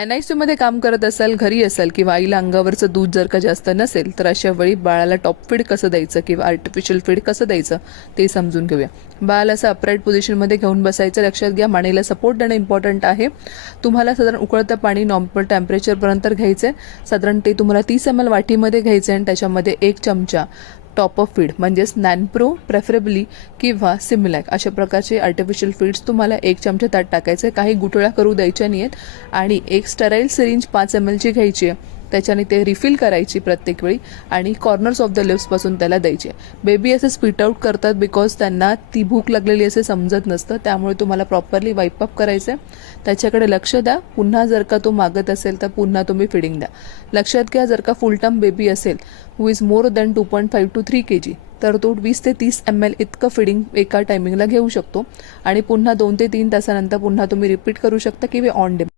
NICU मध्ये काम करत असाल, घरी असाल किंवा आईला अंगावरचं दूध जर का जास्त नसेल तर अशा वेळी बाळाला टॉप फीड कसं द्यायचं किंवा आर्टिफिशियल फीड कसं द्यायचं ते समजून घेऊया. बाळाला असं अपराईट पोझिशनमध्ये घेऊन बसायचं. लक्षात घ्या, मानेला सपोर्ट देणं इम्पॉर्टंट आहे. तुम्हाला साधारण उकळतं पाणी नॉर्मल टेम्परेचरपर्यंत घ्यायचं आहे. साधारण ते तुम्हाला 30 ml वाटीमध्ये घ्यायचं आहे आणि त्याच्यामध्ये 1 चमचा टॉप ऑफ फीड म्हणजेच नॅनप्रो प्रेफरेबली किंवा सिमिलॅक अशा प्रकारचे आर्टिफिशियल फीड्स तुम्हाला 1 चमचा त्यात टाकायचे. काही गुठळ्या करू द्यायच्या नाही आहेत आणि एक स्टराईल सिरिंज 5 ml ची घ्यायची आहे. त्याच्याने ते रिफिल करायची प्रत्येक वेळी आणि कॉर्नर्स ऑफ द लिप्सपासून त्याला द्यायचे. बेबी असे स्पीट आउट करतात बिकॉज त्यांना ती भूक लागलेली असे समजत नसतं. त्यामुळे तुम्हाला प्रॉपरली वाईप अप करायचं आहे. त्याच्याकडे लक्ष द्या. पुन्हा जर का तो मागत असेल तर पुन्हा तुम्ही फिडिंग द्या. लक्षात घ्या, जर का फुल टर्म बेबी असेल हु is more than 2.5 to 3 kg तर तो 20 ते 30 ml इतकं फिडिंग एका टायमिंगला घेऊ शकतो आणि पुन्हा 2 ते 3 तासानंतर पुन्हा तुम्ही रिपीट करू शकता किंवा ऑन डिमांड.